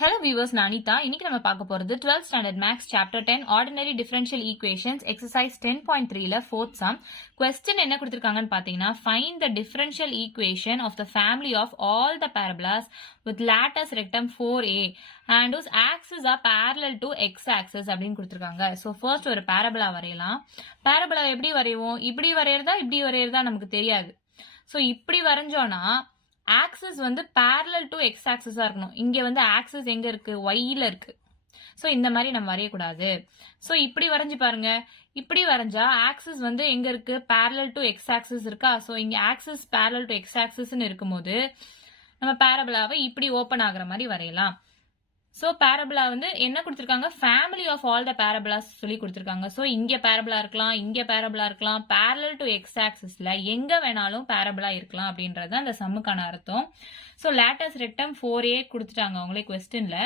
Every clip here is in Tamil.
Hello viewers, நான் அனிதா. இன்னைக்கு நம்ம பார்க்க போறது 12th standard max chapter 10 ordinary differential equations exercise 10.3ல fourth sum. Question என்ன கொடுத்திருக்காங்கன்னு பாத்தீங்கன்னா, find the differential equation of the family of all the parabolas with latus rectum 4a and whose axes are parallel to x axis அப்படின்னு கொடுத்திருக்காங்க. So first ஒரு parabola வரையலாம். parabola எப்படி வரைவோம்? இப்படி வரையறதா நமக்கு தெரியாது. So இப்படி வரைஞ்சோம்னா ஆக்சிஸ் வந்து parallel to x axis இருக்கணும். இங்க வந்து ஆக்சிஸ் எங்க இருக்கு? yல இருக்கு. சோ இந்த மாதிரி நம்ம வரையக்கூடாது. சோ இப்படி வரைஞ்சு பாருங்க. இப்படி வரைஞ்சா ஆக்சிஸ் வந்து எங்க இருக்கு? parallel to x axis இருக்கா? சோ இங்க axis parallel to x axis ன்னு இருக்கும்போது நம்ம பாரபோலாவை இப்படி ஓபன் ஆகுற மாதிரி வரையலாம். சோ பாரபோலா வந்து என்ன கொடுத்திருக்காங்க? ஃபேமிலி ஆஃப் ஆல் த பாரபோலாஸ் சொல்லி கொடுத்திருக்காங்க. சோ இங்க பாரபோலா இருக்கலாம், இங்க பாரபோலா இருக்கலாம், parallel to x axisல எங்க வேணாலும் பாரபோலா இருக்கலாம் அப்படின்றது அந்த சம்முக்கான அர்த்தம். சோ லேட்டஸ் ரெக்டம் 4a கொடுத்துட்டாங்க அவங்களே क्वेश्चनல.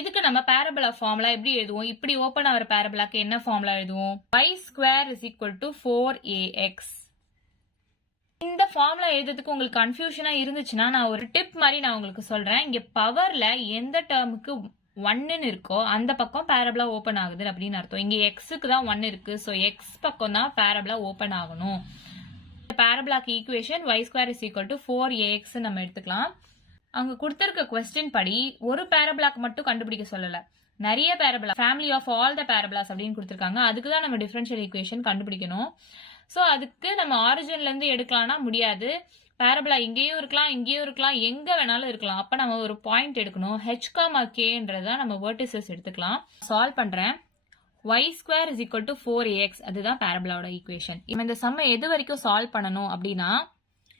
இதுக்கு நம்ம பாரபோலா ஃபார்முலா எப்படி எழுதுவோம்? இப்படி ஓபன் ஆகிற பாரபோலாக்கு என்ன ஃபார்முலா எழுதுவோம்? y square is equal to 4ax. இந்த ஃபார்முலா எழுதுறதுக்கு உங்களுக்கு கன்ஃபியூஷனா இருந்துச்சுன்னா நான் ஒரு டிப் மாதிரி நான் உங்களுக்கு சொல்றேன். இங்க பவர்ல எந்த டேர்முக்கு 1ன்னு இருக்கோ அந்த பக்கம் பாரபோலா ஓபன் ஆகுது அப்படின்னு அர்த்தம். இங்க எக்ஸுக்கு தான் 1 இருக்கு. சோ எக்ஸ் பக்கம் தான் பாரபோலா ஓபன் ஆகணும். பாரபோலாக்கு equation y square is equal to 4ax நம்ம எடுத்துக்கலாம். அவங்க கொடுத்திருக்க क्वेश्चन படி ஒரு பாரபோலாக்கு மட்டும் கண்டுபிடிக்க சொல்லல, நிறைய parabola family of all the parabolas அப்படின்னு கொடுத்திருக்காங்க. அதுக்கு தான் நம்ம டிஃபரன்ஷியல் ஈக்குவேஷன் கண்டுபிடிக்கணும். சோ அதுக்கு நம்ம ஆரிஜின்ல இருந்து எடுக்கலாம்னா முடியாது. பாரபோலா இங்கேயும் இருக்கலாம், இங்கேயும் இருக்கலாம், எங்க வேணாலும் இருக்கலாம். அப்ப நம்ம ஒரு பாயிண்ட் எடுக்கணும். h, kன்றத நம்ம வெர்டிசஸ் எடுத்துக்கலாம். சால்வ் பண்றேன். y square is equal to 4ax அதுதான் பாரபோலாவோட ஈக்குவேஷன். இந்த சம்ம எது வரைக்கும் சால்வ் பண்ணணும் அப்படின்னா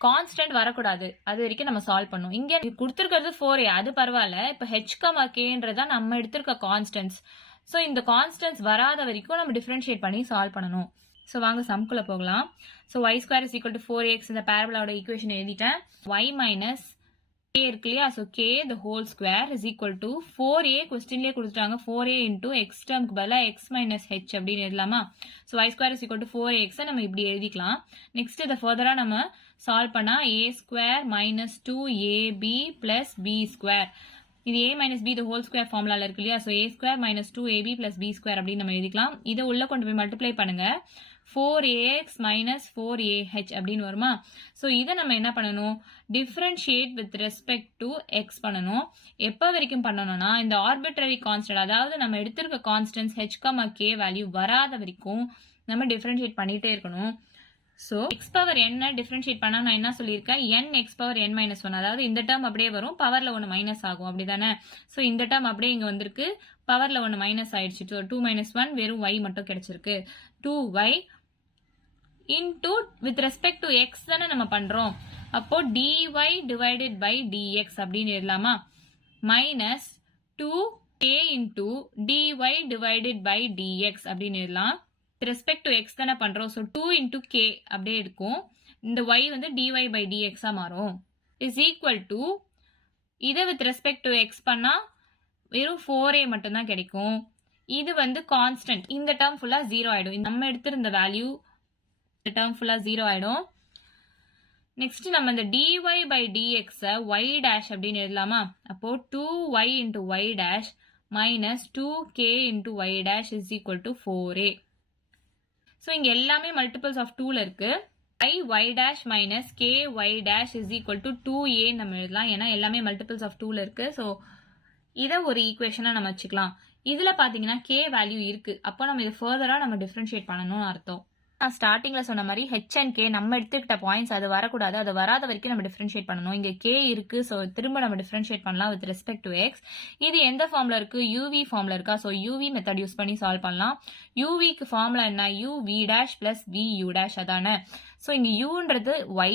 கான்ஸ்டன்ட் வரக்கூடாது, அது வரைக்கும் நம்ம சால்வ் பண்ணும். இங்க கொடுத்திருக்கிறது 4a, அது பரவாயில்ல. இப்ப h, kன்றத நம்ம எடுத்திருக்க கான்ஸ்டன்ட்ஸ். சோ இந்த கான்ஸ்டன்ட்ஸ் வராத வரைக்கும் நம்ம டிஃபரன்ஷியேட் பண்ணி சால்வ் பண்ணணும். சோ வாங்க சம்குள்ள போகலாம். So y square is equal to 4ax இந்த பாரபோலாவோட ஈக்குவேஷன் எழுதிட்டேன். y minus k இருக்கு இல்லையா? So k the whole square is equal to 4a क्वेश्चनலயே கொடுத்துட்டாங்க. 4a into x டேர்முக்கு பதிலா x minus h அப்படின்னு எழுதலாமா? So y square is equal to 4ax நம்ம இப்படி எழுதிக்கலாம். நெக்ஸ்ட் இத ஃபர்தரா நம்ம சால்வ் பண்ணா a square minus 2ab plus b square. இது a minus b the whole square ஃபார்முலால இருக்கு இல்லையா? So a square minus 2ab plus b square அப்படின்னு நம்ம எழுதிக்கலாம். இதை உள்ள கொண்டு போய் மல்டிப்ளை பண்ணுங்க. 4ax minus 4ah அப்படின்னு வருமா? சோ இதை நம்ம என்ன பண்ணணும்? Differentiate with respect to x பண்ணணும். எப்ப வரைக்கும் பண்ணணும்னா இந்த ஆர்பிட்ரரி கான்ஸ்டன்ட், அதாவது நம்ம எடுத்திருக்க கான்ஸ்டன்ட்ஸ் h, k வேல்யூ வராத வரைக்கும் நம்ம டிஃபரன்ஷியேட் பண்ணிட்டே இருக்கணும். So x power n differentiate பண்ணா நான் என்ன சொல்லியிருக்கேன்? n x power n minus 1, அதாவது இந்த டேர்ம் அப்படியே வரும், பவர்ல ஒன்னு மைனஸ் ஆகும், அப்படிதானே? சோ இந்த டேர்ம் அப்படியே இங்க வந்திருக்கு, பவர்ல ஒன்னு மைனஸ் ஆயிடுச்சு. 2 minus 1 வெறும் y மட்டும் கிடைச்சிருக்கு. 2y into with respect to x தானே நம்ம பண்றோம். அப்போ dy divided by dx அப்படின்னு எழுதலாமா? Minus 2k into dy divided by dx அப்படின்னு எழுதலாம். ரெஸ்பெக்ட் டு எக்ஸ் தானே பண்றோம். சோ 2 into k அப்படியே இருக்கும். இந்த y வந்து dy by dx மாறும். இஸ் ஈக்குவல் டு இதை வித் ரெஸ்பெக்ட் டு எக்ஸ் பண்ணா வெறும் 4a மட்டும் தான் கிடைக்கும். இது வந்து கான்ஸ்டன்ட், இந்த டேர்ம் ஃபுல்லா 0 ஆயிடும். நம்ம எடுத்திருந்த வேல்யூ இந்த டேர்ம் ஃபுல்லா 0 ஆயிடும். நெக்ஸ்ட் நம்ம இந்த dy by dx y dash அப்படின்னு எழுதலாமா? அப்போ 2y into y dash minus 2k into y dash is equal to 4a. So இங்க எல்லாமே மல்டிபிள்ஸ் ஆஃப் 2ல இருக்கு. y dash minus k y dash is equal to 2a நம்ம எழுதலாம். ஏன்னா எல்லாமே மல்டிபிள்ஸ் ஆஃப் 2ல இருக்கு. சோ இத ஒரு ஈக்குவேஷனா நம்ம வச்சுக்கலாம். இதுல பாத்தீங்கன்னா k வேல்யூ இருக்கு. அப்போ நம்ம இதை ஃபர்தரா நம்ம டிஃபரன்ஷியேட் பண்ணணும்னு அர்த்தம். நான் ஸ்டார்டிங்ல சொன்ன மாதிரி h and k நம்ம எடுத்துக்கிட்ட பாயிண்ட்ஸ் அது வரக்கூடாது, அது வராத வரைக்கும் நம்ம டிஃபரன்ஷியேட் பண்ணணும். இங்க k இருக்கு. சோ திரும்ப நம்ம டிஃபரன்ஷியேட் பண்ணலாம் வித் ரெஸ்பெக்ட் டு x. இது எந்த ஃபார்ம்ல இருக்கு? uv ஃபார்ம்ல இருக்கா? சோ uv மெத்தட் யூஸ் பண்ணி சால்வ் பண்ணலாம். uv க்கு ஃபார்முலா என்ன? uv dash plus vu dash அதானே? சோ இங்க uன்றது y,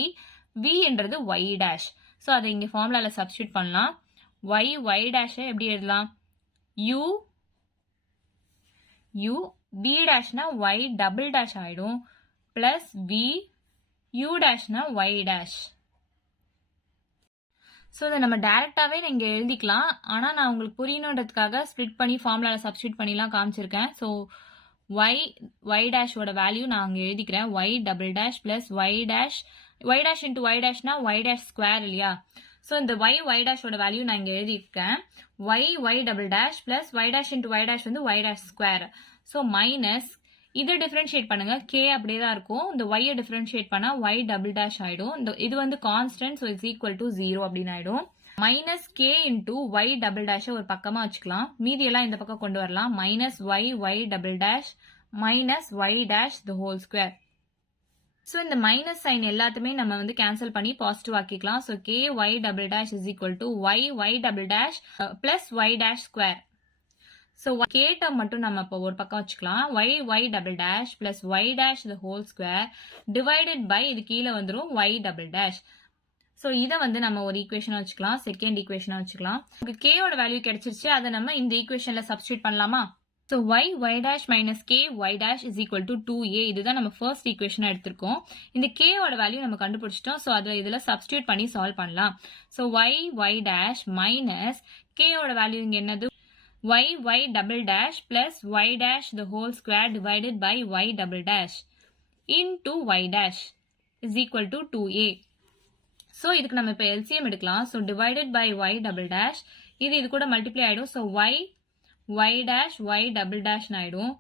vன்றது y dash. சோ அதை இங்க ஃபார்முலால சப்ஸ்டிட்யூட் பண்ணலாம். y dash எப்படி எழுதலாம்? u v dashனா y double dash ஆயிடும் plus v u dashனா y dash. So இதை நம்ம டைரக்டாவே இங்க எழுதிக்கலாம். ஆனா நான் உங்களுக்கு புரியணுன்றதுக்காக ஸ்ப்ளிட் பண்ணி ஃபார்முலால சப்ஸ்டிட்யூட் பண்ணிலாம் காமிச்சிருக்கேன். சோ y dash ஓட வேல்யூ நான் அங்க எழுதிக்கிறேன். y double dash plus y dash into y dashனா y dash square இல்லையா? ஸோ இந்த y டேஷோட வேல்யூ நான் இங்கே எழுதியிருக்கேன். y double dash plus y dash into y dash வந்து y dash square. So minus இதை டிஃபரன்ஷியேட் பண்ணுங்க, k அப்படியே தான் இருக்கும். இந்த y டிஃபரன்ஷியேட் பண்ணா y டபுள் டேஷ் ஆயிடும். இது வந்து constant, so it's equal to 0 அப்படின்னு ஆயிடும். Minus k into y double dash ஒரு பக்கமா வச்சுக்கலாம். மீதி எல்லாம் இந்த பக்கம் கொண்டு வரலாம். Minus y double dash minus y dash the whole square. So இந்த மைனஸ் சைன் எல்லாத்தையுமே நம்ம வந்து கேன்சல் பண்ணி பாசிட்டிவ் ஆக்கிக்கலாம். So K y double dash is equal to y double dash plus y dash square. So K term மட்டும் நம்ம இப்போ ஒரு பக்கம் வச்சுக்கலாம். Y double dash plus y dash the whole square divided by இது கீழே வந்துடும் ஒய் டபுள் டேஷ். ஸோ இதை வந்து நம்ம ஒரு ஈக்குவேஷனா வச்சுக்கலாம், செகண்ட் ஈக்குவேஷனா வச்சுக்கலாம். கேயோட வேல்யூ கிடைச்சிருச்சு, அதை நம்ம இந்த ஈக்குவேஷன்ல சப்ஸ்டியூட் பண்ணலாமா? So y dash minus k y dash is equal to 2a. இதுதான் நம்ம ஃபர்ஸ்ட் ஈக்குவேஷனா எடுத்திருக்கோம். இந்த கேயோட வேல்யூ நம்ம கண்டுபிடிச்சிட்டோம். ஸோ அதில் இதில் சப்ஸ்டியூட் பண்ணி சால்வ் பண்ணலாம். ஸோ ஒய் டேஷ் மைனஸ் கேயோட வேல்யூ இங்கே என்னது? Y double dash plus y dash the whole square divided by y double dash into y dash is equal to 2a. So இதுக்கு நம்ம இப்போ எல்சிஎம் எடுக்கலாம். So divided by y double dash, இது கூட மல்டிப்ளை ஆயிடும். So y dash y double டேஷ்னு ஆயிடும்.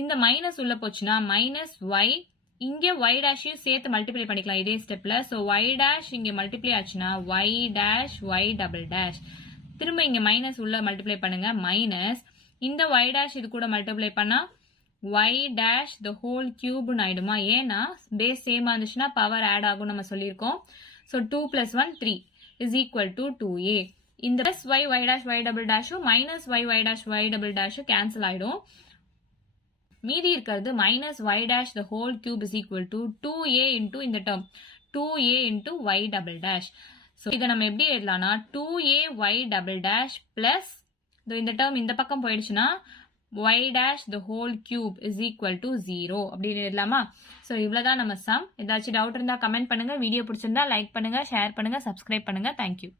இந்த மைனஸ் உள்ள போச்சுன்னா மைனஸ் ஒய், இங்கே ஒய் டேஷையும் சேர்த்து மல்டிப்ளை பண்ணிக்கலாம் இதே ஸ்டெப்ல. ஸோ ஒய் டேஷ் இங்கே மல்டிப்ளை ஆச்சுன்னா y dash y double dash. திரும்ப இங்கே மைனஸ் உள்ள மல்டிப்ளை பண்ணுங்க. மைனஸ் இந்த ஒய் டேஷ் இது கூட மல்டிப்ளை பண்ணா ஒய் டேஷ் த ஹோல் கியூப்னு ஆயிடுமா? ஏன்னா பேஸ் சேமா இருந்துச்சுன்னா பவர் ஆட் ஆகும் நம்ம சொல்லியிருக்கோம். So 2 plus 1 3 is equal to 2a. இந்த plus y dash y double dash minus y dash y double dash cancel ஆயிடும். மீதி இருக்கிறது minus y dash the whole cube is equal to 2a into இந்த term 2a into y double dash. So இதை நம்ம எப்படி எழுதலாம்னா 2a y double dash plus இந்த term இந்த பக்கம் போயிடுச்சுன்னா y dash the whole cube is equal to 0 அப்படின்னு எழுதலாமா? ஸோ இவ்வளவுதான் நம்ம சம். ஏதாச்சும் டவுட் இருந்தா கமெண்ட் பண்ணுங்க. வீடியோ பிடிச்சிருந்தா லைக் பண்ணுங்க, ஷேர் பண்ணுங்க, சப்ஸ்கிரைப் பண்ணுங்க. தேங்க்யூ.